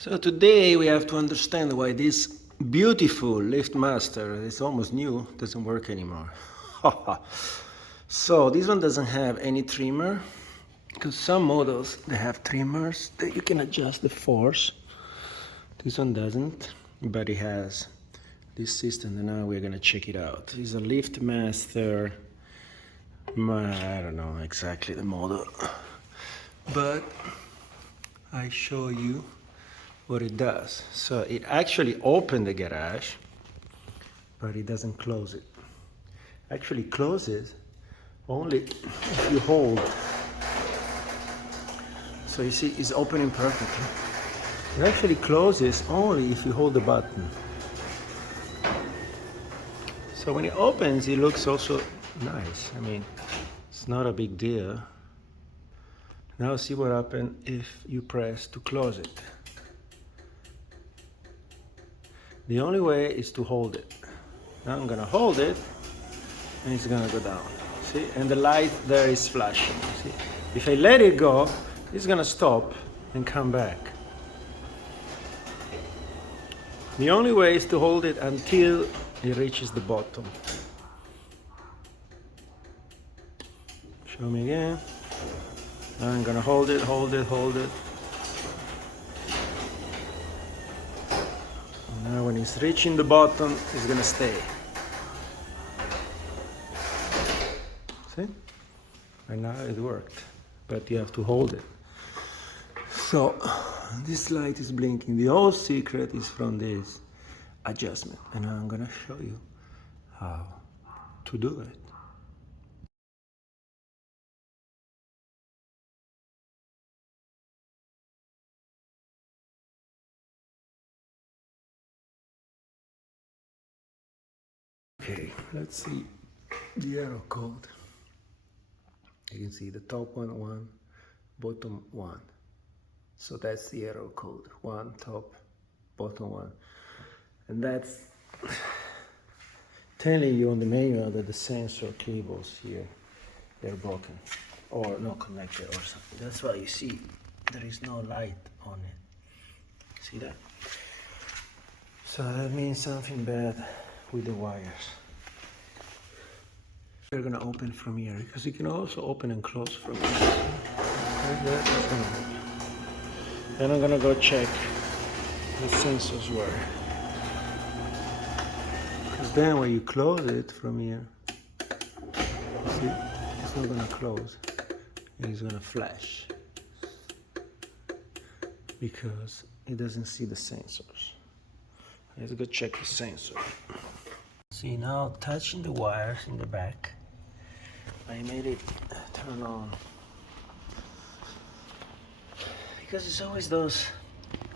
So today we have to understand why this beautiful LiftMaster, it's almost new, doesn't work anymore. So this one doesn't have any trimmer, because some models they have trimmers that you can adjust the force. This one doesn't, but it has this system, and now we're gonna check it out. It's a LiftMaster, I don't know exactly the model, but I show you what it does. So it actually opens the garage, but it doesn't close it. Actually closes only if you hold. So you see it's opening perfectly. It actually closes only if you hold the button. So when it opens, it looks also nice. I mean, it's not a big deal. Now see what happens if you press to close it. The only way is to hold it. Now I'm gonna hold it, and it's gonna go down. See, and the light there is flashing. See, if I let it go, it's gonna stop and come back. The only way is to hold it until it reaches the bottom. Show me again. Now I'm gonna hold it, hold it, hold it. Now when it's reaching the bottom, it's gonna stay. See? And now it worked, but you have to hold it. So this light is blinking. The whole secret is from this adjustment, and now I'm gonna show you how to do it. Okay, let's see the arrow code. You can see the top one, 1, bottom 1. So that's the arrow code. 1, top, bottom 1. And that's telling you on the manual that the sensor cables here, they're broken or not connected or something. That's why you see there is no light on it. See that? So that means something bad with the wires. We're gonna open from here because you can also open and close from here. Then I'm gonna go check the sensors were. Because then when you close it from here, see, it's not gonna close. It's gonna flash because it doesn't see the sensors. Let's go check the sensor. See, now touching the wires in the back, I made it turn on. Because it's always those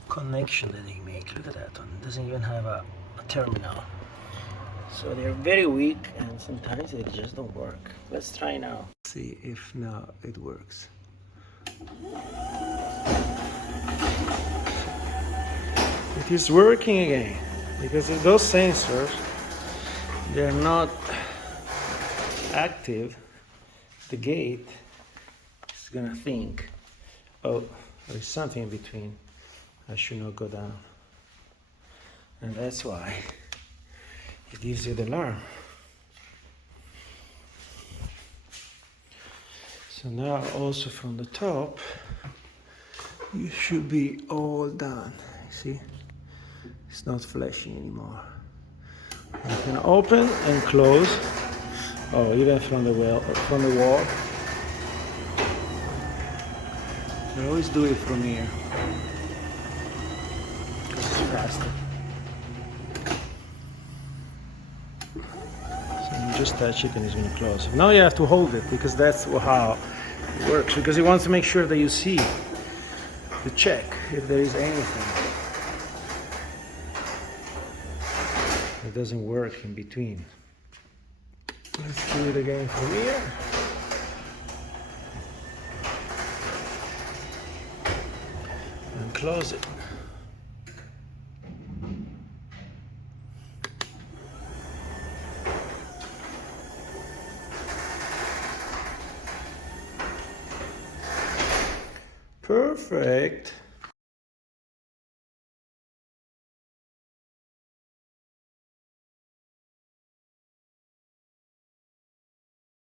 connections that they make. Look at that one. It doesn't even have a terminal. So they're very weak and sometimes they just don't work. Let's try now. See if now it works. It is working again. Because if those sensors, they're not active, the gate is gonna think, oh, there's something in between, I should not go down. And that's why it gives you the alarm. So now also from the top, you should be all done. See? It's not flashing anymore. You can open and close. Oh, even from the wall. I always do it from here. It's faster. So you just touch it and it's going to close. Now you have to hold it because that's how it works. Because it wants to make sure that you see to check if there is anything. It doesn't work in between. Let's do it again from here. And close it. Perfect.